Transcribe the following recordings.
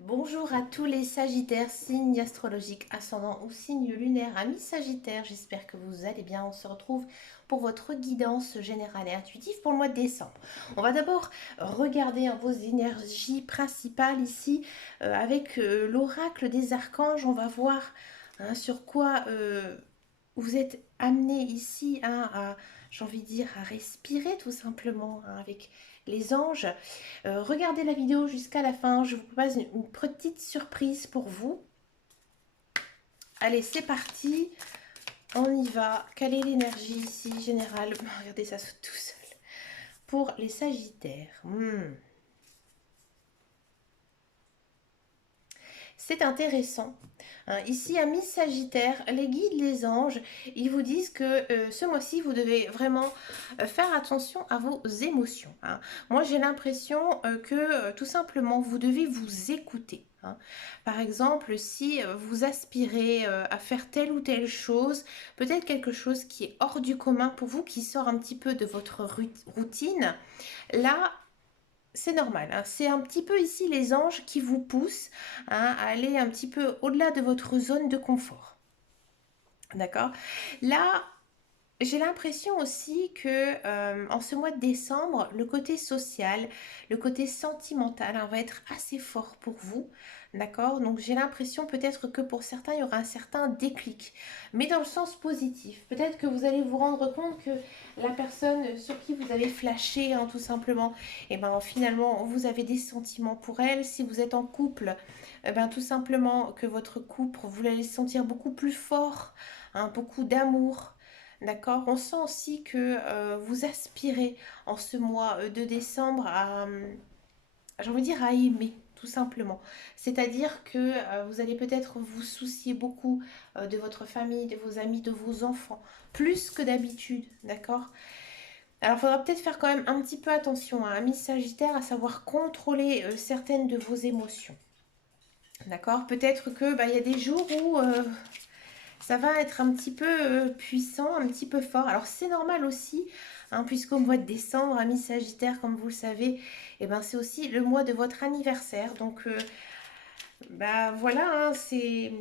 Bonjour à tous les Sagittaires, signes astrologiques, ascendant ou signe lunaire, amis Sagittaires, j'espère que vous allez bien. On se retrouve pour votre guidance générale et intuitive pour le mois de décembre. On va d'abord regarder vos énergies principales ici avec l'oracle des archanges. On va voir sur quoi vous êtes amené ici à, j'ai envie de dire, à respirer tout simplement avec les anges. Regardez la vidéo jusqu'à la fin, je vous propose une petite surprise pour vous. Allez, c'est parti, on y va. Quelle est l'énergie ici générale? Regardez, ça saute tout seul. Pour les Sagittaires. C'est intéressant. Ici, amis Sagittaire, les guides, les anges, ils vous disent que ce mois-ci, vous devez vraiment faire attention à vos émotions. Moi, j'ai l'impression que tout simplement, vous devez vous écouter. Par exemple, si vous aspirez à faire telle ou telle chose, peut-être quelque chose qui est hors du commun pour vous, qui sort un petit peu de votre routine, là, c'est normal, c'est un petit peu ici les anges qui vous poussent à aller un petit peu au-delà de votre zone de confort. D'accord? Là, j'ai l'impression aussi que en ce mois de décembre, le côté social, le côté sentimental va être assez fort pour vous. D'accord? Donc j'ai l'impression peut-être que pour certains, il y aura un certain déclic, mais dans le sens positif. Peut-être que vous allez vous rendre compte que la personne sur qui vous avez flashé, tout simplement, et ben finalement, vous avez des sentiments pour elle. Si vous êtes en couple, tout simplement que votre couple, vous l'allez sentir beaucoup plus fort, beaucoup d'amour. D'accord? On sent aussi que vous aspirez en ce mois de décembre à, j'ai envie de dire, à aimer, tout simplement. C'est-à-dire que vous allez peut-être vous soucier beaucoup de votre famille, de vos amis, de vos enfants, plus que d'habitude, d'accord? Alors, il faudra peut-être faire quand même un petit peu attention, amis Sagittaire, à savoir contrôler certaines de vos émotions. D'accord? Peut-être que il y a des jours où ça va être un petit peu puissant, un petit peu fort. Alors c'est normal aussi, puisqu'au mois de décembre, amis Sagittaire, comme vous le savez, c'est aussi le mois de votre anniversaire. Donc voilà, c'est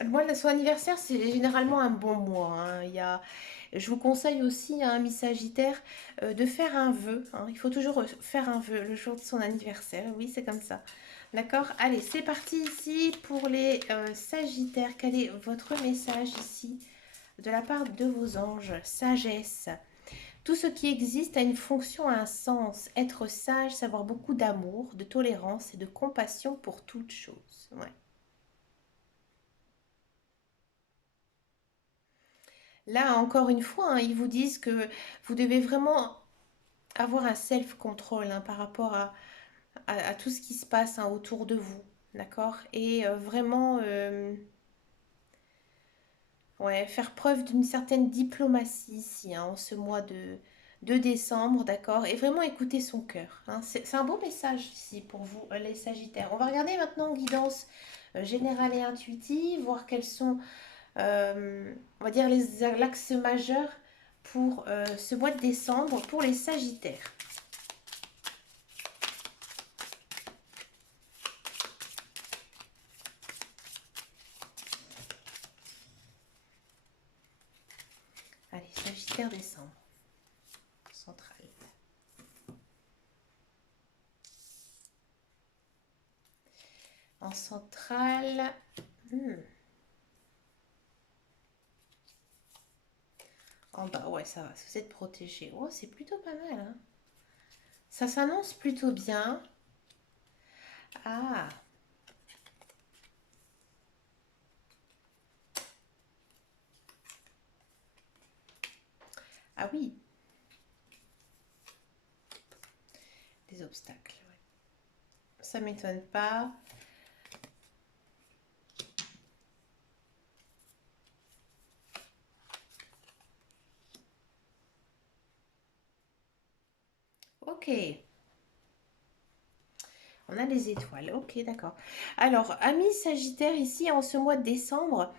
le mois de son anniversaire, c'est généralement un bon mois. Je vous conseille aussi, amis Sagittaire, de faire un vœu. Il faut toujours faire un vœu le jour de son anniversaire. Oui, c'est comme ça. D'accord? Allez, c'est parti ici pour les Sagittaires. Quel est votre message ici de la part de vos anges? Sagesse. Tout ce qui existe a une fonction, a un sens. Être sage, c'est avoir beaucoup d'amour, de tolérance et de compassion pour toute chose. Ouais. Là, encore une fois, ils vous disent que vous devez vraiment avoir un self-control par rapport à tout ce qui se passe autour de vous. D'accord? Et vraiment, ouais, faire preuve d'une certaine diplomatie ici, en ce mois de décembre, d'accord? Et vraiment écouter son cœur. C'est un beau message ici pour vous, les Sagittaires. On va regarder maintenant guidance générale et intuitive, voir quels sont, on va dire, l'axe majeur pour ce mois de décembre pour les Sagittaires. Allez, Sagittaire décembre, central. En centrale, en bas, ouais, ça va, vous êtes protégé. Oh, c'est plutôt pas mal, Ça s'annonce plutôt bien. Ah, ah oui, des obstacles, ouais. Ça m'étonne pas. Ok, on a les étoiles. Ok, d'accord. Alors, amis Sagittaire, ici, en ce mois de décembre,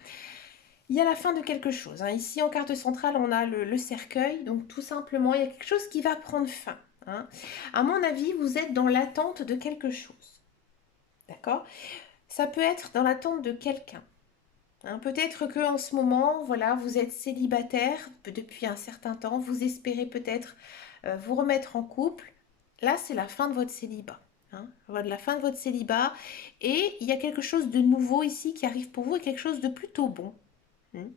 il y a la fin de quelque chose. Ici, en carte centrale, on a le cercueil. Donc, tout simplement, il y a quelque chose qui va prendre fin. À mon avis, vous êtes dans l'attente de quelque chose. d'accord? Ça peut être dans l'attente de quelqu'un. Hein, peut-être que en ce moment, voilà, vous êtes célibataire depuis un certain temps, vous espérez peut-être vous remettre en couple. Là, c'est la fin de votre célibat. Hein, voilà, la fin de votre célibat. Et il y a quelque chose de nouveau ici qui arrive pour vous et quelque chose de plutôt bon. Hmm.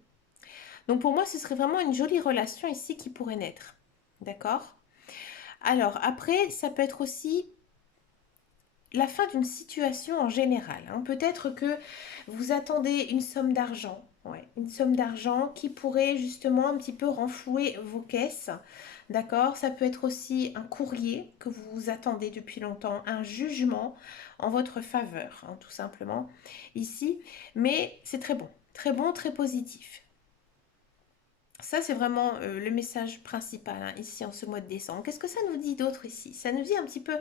Donc pour moi, ce serait vraiment une jolie relation ici qui pourrait naître. D'accord? Alors après, ça peut être aussi la fin d'une situation en général. Hein. Peut-être que vous attendez une somme d'argent, ouais, une somme d'argent qui pourrait justement un petit peu renflouer vos caisses. D'accord? Ça peut être aussi un courrier que vous attendez depuis longtemps, un jugement en votre faveur, hein, tout simplement, ici. Mais c'est très bon, très positif. Ça, c'est vraiment le message principal hein, ici en ce mois de décembre. Qu'est-ce que ça nous dit d'autre ici? Ça nous dit un petit peu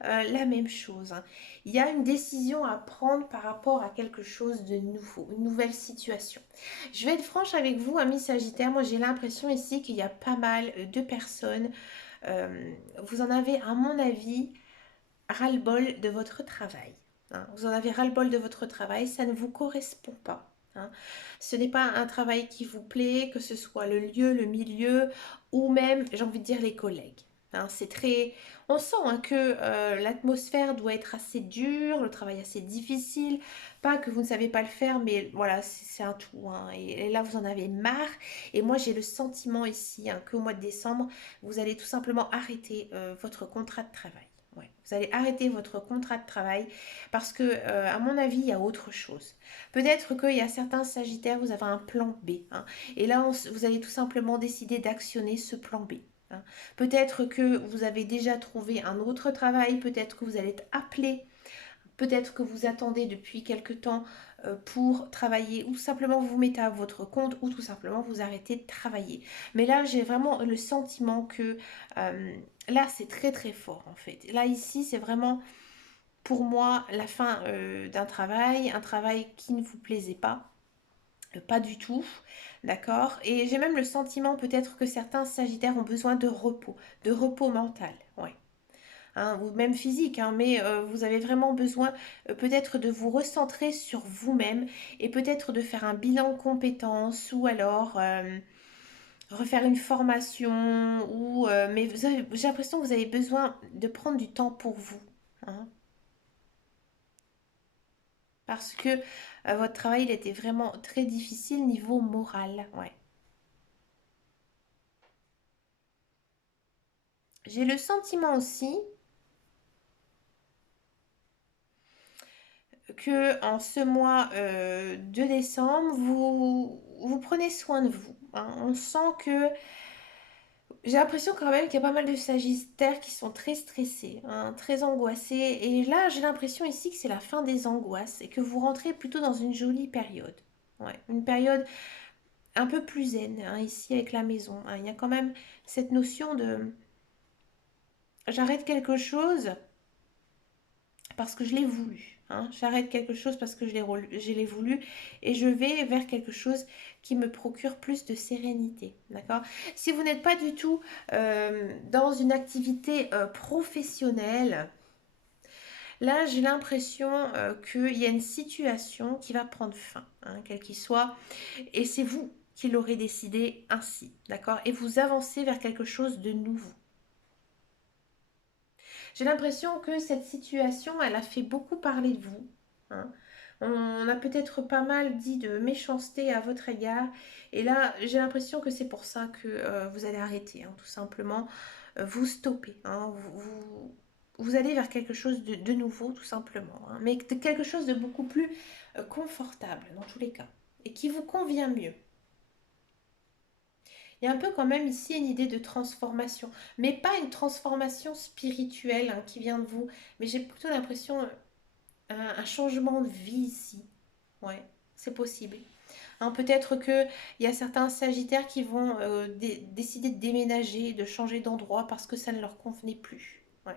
la même chose. Hein. Il y a une décision à prendre par rapport à quelque chose de nouveau, une nouvelle situation. Je vais être franche avec vous, amis Sagittaire. Moi, j'ai l'impression ici qu'il y a pas mal de personnes. Vous en avez, à mon avis, ras-le-bol de votre travail. Hein. Vous en avez ras-le-bol de votre travail, ça ne vous correspond pas. Hein. Ce n'est pas un travail qui vous plaît, que ce soit le lieu, le milieu ou même, j'ai envie de dire, les collègues. Hein, c'est très... On sent hein, que l'atmosphère doit être assez dure, le travail assez difficile. Pas que vous ne savez pas le faire, mais voilà, c'est un tout. Hein. Et là, vous en avez marre. Et moi, j'ai le sentiment ici hein, qu'au mois de décembre, vous allez tout simplement arrêter votre contrat de travail. Ouais. Vous allez arrêter votre contrat de travail parce que, à mon avis, il y a autre chose. Peut-être qu'il y a certains Sagittaires, vous avez un plan B. Hein, et là, vous allez tout simplement décider d'actionner ce plan B. Hein. Peut-être que vous avez déjà trouvé un autre travail, peut-être que vous allez être appelé, peut-être que vous attendez depuis quelque temps pour travailler ou simplement vous mettez à votre compte ou tout simplement vous arrêtez de travailler. Mais là, j'ai vraiment le sentiment que là, c'est très fort en fait. Là, ici, c'est vraiment pour moi la fin d'un travail, un travail qui ne vous plaisait pas. Pas du tout, d'accord? Et j'ai même le sentiment peut-être que certains Sagittaires ont besoin de repos mental, ouais. Hein, ou même physique, hein, mais vous avez vraiment besoin peut-être de vous recentrer sur vous-même et peut-être de faire un bilan de compétences ou alors refaire une formation ou mais j'ai l'impression que vous avez besoin de prendre du temps pour vous. Hein, parce que votre travail il était vraiment très difficile niveau moral. Ouais. J'ai le sentiment aussi que en ce mois de décembre, vous prenez soin de vous. Hein. On sent que j'ai l'impression quand même qu'il y a pas mal de Sagittaires qui sont très stressés, hein, très angoissés. Et là, j'ai l'impression ici que c'est la fin des angoisses et que vous rentrez plutôt dans une jolie période. Ouais, une période un peu plus zen hein, ici avec la maison. Hein. Il y a quand même cette notion de j'arrête quelque chose parce que je l'ai voulu. Hein. J'arrête quelque chose parce que je l'ai voulu et je vais vers quelque chose qui me procure plus de sérénité. D'accord? Si vous n'êtes pas du tout dans une activité professionnelle, là j'ai l'impression qu'il y a une situation qui va prendre fin, hein, quelle qu'il soit, et c'est vous qui l'aurez décidé ainsi. D'accord? Et vous avancez vers quelque chose de nouveau. J'ai l'impression que cette situation, elle a fait beaucoup parler de vous. Hein. On a peut-être pas mal dit de méchanceté à votre égard. Et là, j'ai l'impression que c'est pour ça que vous allez arrêter, hein, tout simplement. Vous stoppez. Hein, vous allez vers quelque chose de nouveau, tout simplement. Hein, mais de quelque chose de beaucoup plus confortable, dans tous les cas. Et qui vous convient mieux. Il y a un peu quand même ici une idée de transformation, mais pas une transformation spirituelle hein, qui vient de vous, mais j'ai plutôt l'impression un changement de vie ici. Ouais, c'est possible. Hein, peut-être qu'il y a certains Sagittaires qui vont décider de déménager, de changer d'endroit parce que ça ne leur convenait plus. Ouais.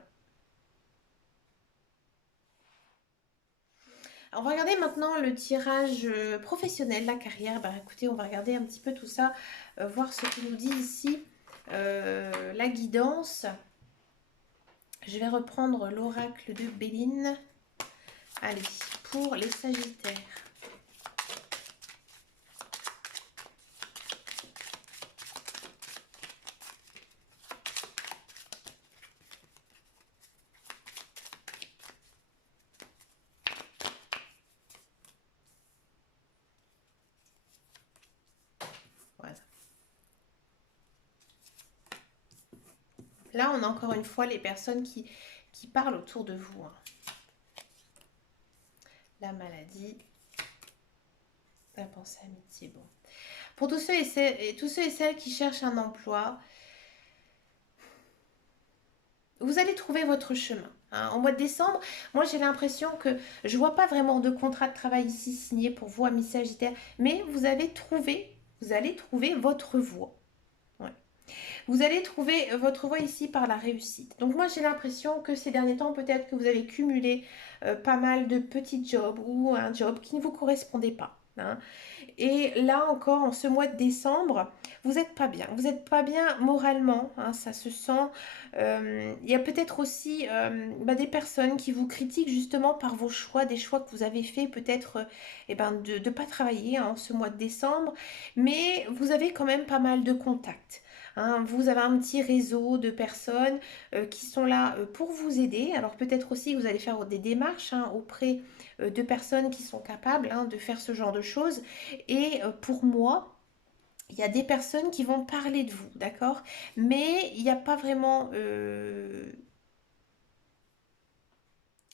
Alors, on va regarder maintenant le tirage professionnel, la carrière. Bah, écoutez, on va regarder un petit peu tout ça, voir ce qu'il nous dit ici. La guidance. Je vais reprendre l'oracle de Béline. Allez, pour les Sagittaires. Voilà. Là, on a encore une fois les personnes qui parlent autour de vous. Hein. La maladie, la pensée amitié. Bon. Pour tous ceux et celles qui cherchent un emploi, vous allez trouver votre chemin. Hein. Au mois de décembre, moi j'ai l'impression que je ne vois pas vraiment de contrat de travail ici signé pour vous, amis Sagittaires, mais vous allez trouver votre voie. Ouais. Vous allez trouver votre voie ici par la réussite. Donc moi j'ai l'impression que ces derniers temps, peut-être que vous avez cumulé pas mal de petits jobs ou un job qui ne vous correspondait pas. Hein. Et là encore, en ce mois de décembre, vous n'êtes pas bien. Vous n'êtes pas bien moralement, hein, ça se sent. Il y a peut-être aussi des personnes qui vous critiquent justement par vos choix, des choix que vous avez fait peut-être de ne pas travailler en ce mois de décembre. Mais vous avez quand même pas mal de contacts. Hein. Vous avez un petit réseau de personnes qui sont là pour vous aider. Alors peut-être aussi que vous allez faire des démarches hein, auprès de personnes qui sont capables hein, de faire ce genre de choses. Et pour moi, il y a des personnes qui vont parler de vous, d'accord? Mais il n'y a pas vraiment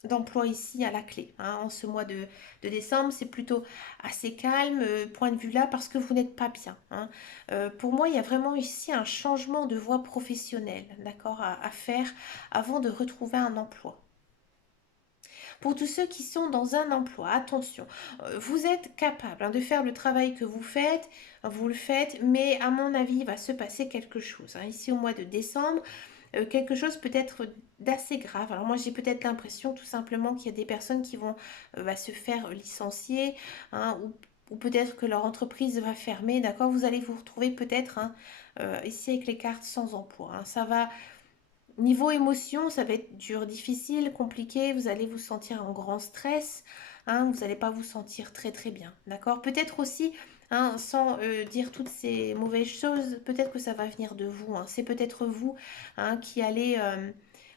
d'emploi ici à la clé. Hein. En ce mois de décembre, c'est plutôt assez calme, point de vue là, parce que vous n'êtes pas bien. Hein. Pour moi, il y a vraiment ici un changement de voie professionnelle, d'accord, à faire avant de retrouver un emploi. Pour tous ceux qui sont dans un emploi, attention, vous êtes capable hein, de faire le travail que vous le faites, mais à mon avis, il va se passer quelque chose. Hein. Ici, au mois de décembre, quelque chose peut-être d'assez grave. Alors moi, j'ai peut-être l'impression tout simplement qu'il y a des personnes qui vont se faire licencier hein, ou peut-être que leur entreprise va fermer. D'accord, vous allez vous retrouver peut-être hein, ici avec les cartes sans emploi. Hein. Ça va Niveau émotion, ça va être dur, difficile, compliqué. Vous allez vous sentir en grand stress. Hein, vous n'allez pas vous sentir très très bien. D'accord. Peut-être aussi, hein, sans dire toutes ces mauvaises choses, peut-être que ça va venir de vous. Hein. C'est peut-être vous hein, qui allez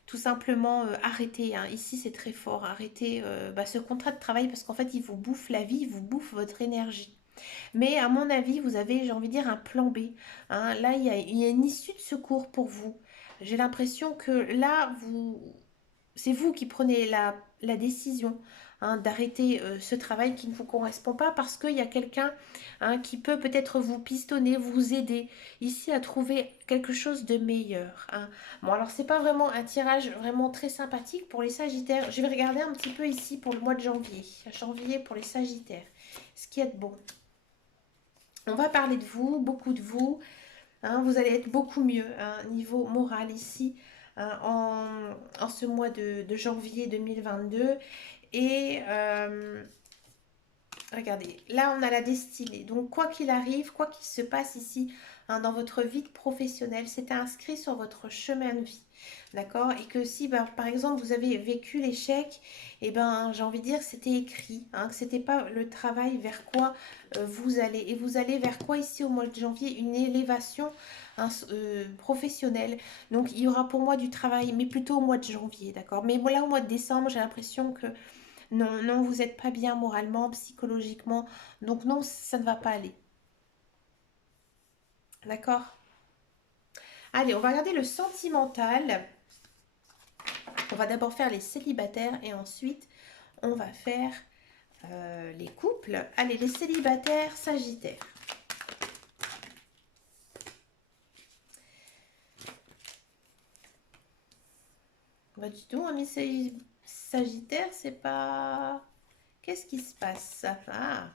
tout simplement arrêter. Hein. Ici, c'est très fort. Arrêter ce contrat de travail parce qu'en fait, il vous bouffe la vie, il vous bouffe votre énergie. Mais à mon avis, vous avez, j'ai envie de dire, un plan B. Hein. Là, il y a une issue de secours pour vous. J'ai l'impression que là, c'est vous qui prenez la décision hein, d'arrêter ce travail qui ne vous correspond pas parce qu'il y a quelqu'un hein, qui peut peut-être vous pistonner, vous aider ici à trouver quelque chose de meilleur. Hein. Bon, alors c'est pas vraiment un tirage vraiment très sympathique pour les Sagittaires. Je vais regarder un petit peu ici pour le mois de janvier. Janvier pour les Sagittaires. Ce qui est bon. On va parler de vous, beaucoup de vous. Hein, vous allez être beaucoup mieux hein, niveau moral ici hein, en ce mois de janvier 2022. Et regardez, là on a la destinée. Donc quoi qu'il arrive, quoi qu'il se passe ici hein, dans votre vie professionnelle, c'est inscrit sur votre chemin de vie. D'accord. Et que si par exemple vous avez vécu l'échec, et j'ai envie de dire que c'était écrit, hein, que c'était pas le travail vers quoi vous allez. Et vous allez vers quoi ici au mois de janvier? Une élévation hein, professionnelle. Donc il y aura pour moi du travail, mais plutôt au mois de janvier, d'accord. Mais là au mois de décembre, j'ai l'impression que non, non, vous n'êtes pas bien moralement, psychologiquement. Donc non, ça ne va pas aller. D'accord. Allez, on va regarder le sentimental. On va d'abord faire les célibataires et ensuite on va faire les couples. Allez, les célibataires Sagittaires. Bah du tout, ami Sagittaire, c'est pas... Qu'est-ce qui se passe? Ah,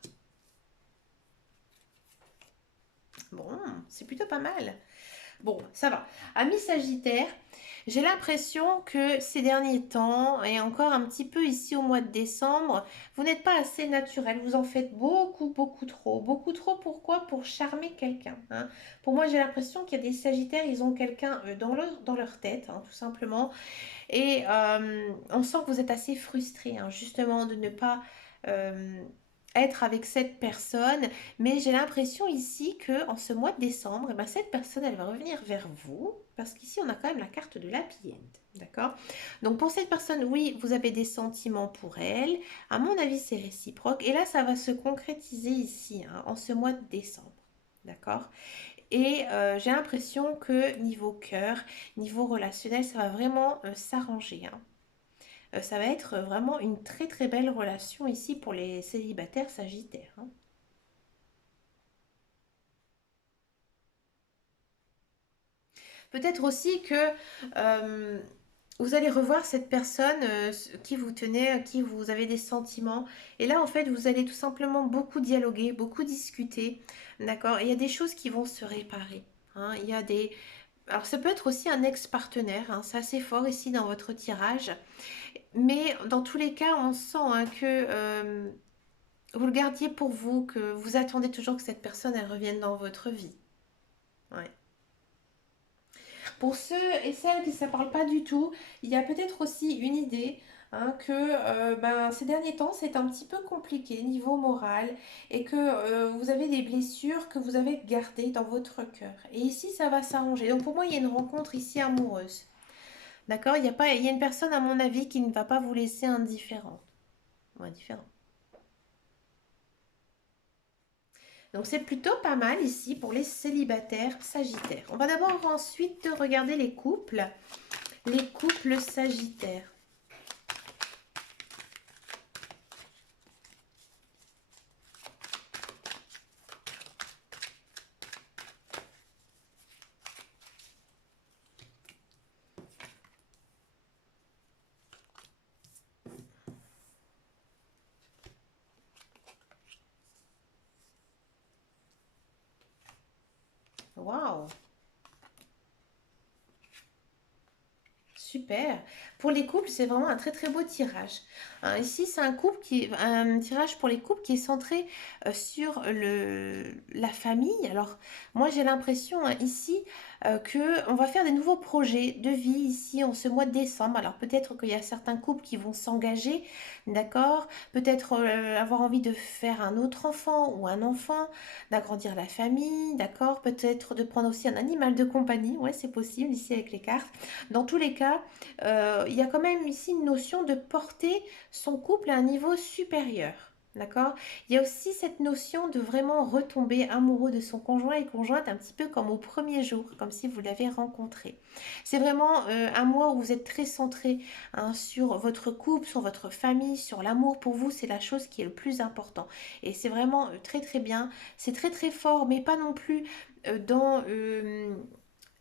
bon, c'est plutôt pas mal. Bon, ça va. Ami Sagittaire, J'ai l'impression que ces derniers temps, et encore un petit peu ici au mois de décembre, vous n'êtes pas assez naturel. Vous en faites beaucoup, beaucoup trop. Beaucoup trop, pourquoi? Pour charmer quelqu'un, hein. Pour moi, j'ai l'impression qu'il y a des Sagittaires, ils ont quelqu'un dans leur tête, hein, tout simplement. Et on sent que vous êtes assez frustré, hein, justement, de ne pas euh, être avec cette personne. Mais j'ai l'impression ici que en ce mois de décembre, eh ben, cette personne, elle va revenir vers vous. Parce qu'ici, on a quand même la carte de l'Happy End. D'accord? Donc pour cette personne, oui, vous avez des sentiments pour elle. À mon avis, c'est réciproque. Et là, ça va se concrétiser ici, hein, en ce mois de décembre. D'accord? Et j'ai l'impression que niveau cœur, niveau relationnel, ça va vraiment s'arranger, hein. Ça va être vraiment une très très belle relation ici pour les célibataires sagittaires, hein. Peut-être aussi que euh, vous allez revoir cette personne qui vous tenait, à qui vous avez des sentiments. Et là, en fait, vous allez tout simplement beaucoup dialoguer, beaucoup discuter. D'accord? Et il y a des choses qui vont se réparer, hein. Il y a des, alors ça peut être aussi un ex-partenaire, hein, c'est assez fort ici dans votre tirage. Mais dans tous les cas, on sent, hein, que vous le gardiez pour vous, que vous attendez toujours que cette personne elle revienne dans votre vie. Ouais. Pour ceux et celles qui ne ça parle pas du tout, il y a peut-être aussi une idée, hein, que ben, ces derniers temps c'est un petit peu compliqué niveau moral et que vous avez des blessures que vous avez gardées dans votre cœur. Et ici ça va s'arranger. Donc pour moi il y a une rencontre ici amoureuse. D'accord? Il y a pas, il y a une personne, à mon avis, qui ne va pas vous laisser indifférent. Ou indifférent. Donc, c'est plutôt pas mal ici pour les célibataires sagittaires. On va d'abord ensuite regarder les couples. Les couples sagittaires. Waouh! Super. Pour les couples, c'est vraiment un très très beau tirage. Hein, ici, c'est un tirage pour les couples qui est centré sur la famille. Alors, moi, j'ai l'impression, hein, ici, que on va faire des nouveaux projets de vie ici en ce mois de décembre. Alors, peut-être qu'il y a certains couples qui vont s'engager, d'accord? Peut-être avoir envie de faire un autre enfant ou un enfant, d'agrandir la famille, d'accord? Peut-être de prendre aussi un animal de compagnie. Ouais, c'est possible ici avec les cartes. Dans tous les cas, il y a quand même ici une notion de porter son couple à un niveau supérieur. D'accord? Il y a aussi cette notion de vraiment retomber amoureux de son conjoint et conjointe un petit peu comme au premier jour, comme si vous l'avez rencontré. C'est vraiment un mois où vous êtes très centré, hein, sur votre couple, sur votre famille, sur l'amour. Pour vous, c'est la chose qui est le plus important. Et c'est vraiment très très bien. C'est très très fort, mais pas non plus dans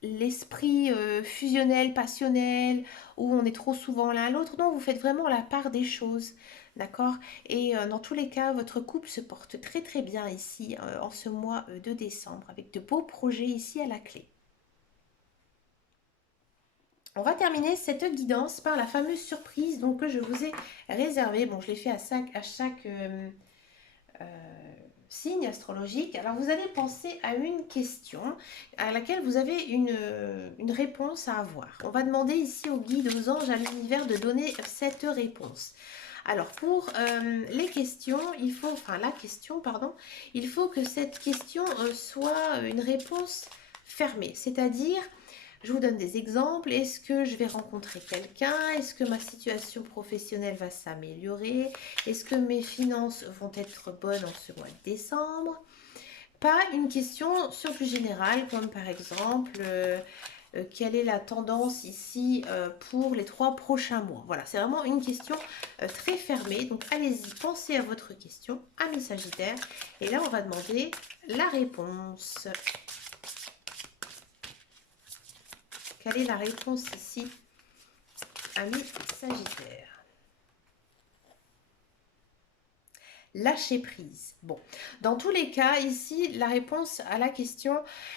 l'esprit fusionnel, passionnel, où on est trop souvent l'un à l'autre. Non, vous faites vraiment la part des choses. D'accord? Et dans tous les cas, votre couple se porte très très bien ici en ce mois de décembre, avec de beaux projets ici à la clé. On va terminer cette guidance par la fameuse surprise donc, que je vous ai réservée. Bon, je l'ai fait à chaque euh, signe astrologique. Alors vous allez penser à une question à laquelle vous avez une réponse à avoir. On va demander ici au guide, aux anges, à l'univers de donner cette réponse. Alors pour les questions, il faut, enfin la question, pardon, il faut que cette question soit une réponse fermée, c'est-à-dire je vous donne des exemples. Est-ce que je vais rencontrer quelqu'un? Est-ce que ma situation professionnelle va s'améliorer? Est-ce que mes finances vont être bonnes en ce mois de décembre? Pas une question sur du général, comme par exemple, quelle est la tendance ici pour les 3 prochains mois? Voilà, c'est vraiment une question très fermée. Donc allez-y, pensez à votre question, amis Sagittaire. Et là, on va demander la réponse. Quelle est la réponse ici, amis Sagittaire? lâcher prise. Bon, dans tous les cas, ici, la réponse à la question,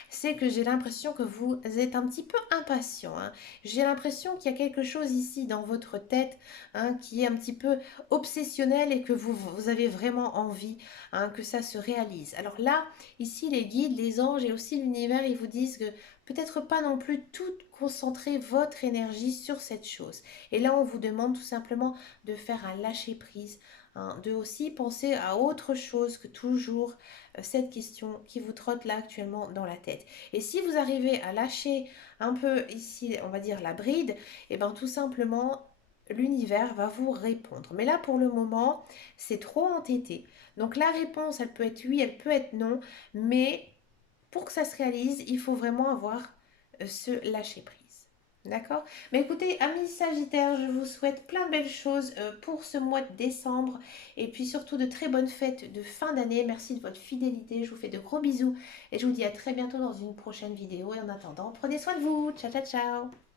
c'est que j'ai l'impression que vous êtes un petit peu impatient, hein. J'ai l'impression qu'il y a quelque chose ici dans votre tête, hein, qui est un petit peu obsessionnel et que vous avez vraiment envie, hein, que ça se réalise. Alors là, ici, les guides, les anges et aussi l'univers, ils vous disent que peut-être pas non plus tout concentrer votre énergie sur cette chose. Et là, on vous demande tout simplement de faire un lâcher prise, hein, de aussi penser à autre chose que toujours cette question qui vous trotte là actuellement dans la tête. Et si vous arrivez à lâcher un peu ici, on va dire la bride, et bien tout simplement l'univers va vous répondre. Mais là pour le moment, c'est trop entêté. Donc la réponse, elle peut être oui, elle peut être non, mais pour que ça se réalise, il faut vraiment avoir ce lâcher prise. D'accord. Mais écoutez, amis Sagittaires, je vous souhaite plein de belles choses pour ce mois de décembre et puis surtout de très bonnes fêtes de fin d'année. Merci de votre fidélité. Je vous fais de gros bisous et je vous dis à très bientôt dans une prochaine vidéo. Et en attendant, prenez soin de vous. Ciao, ciao, ciao.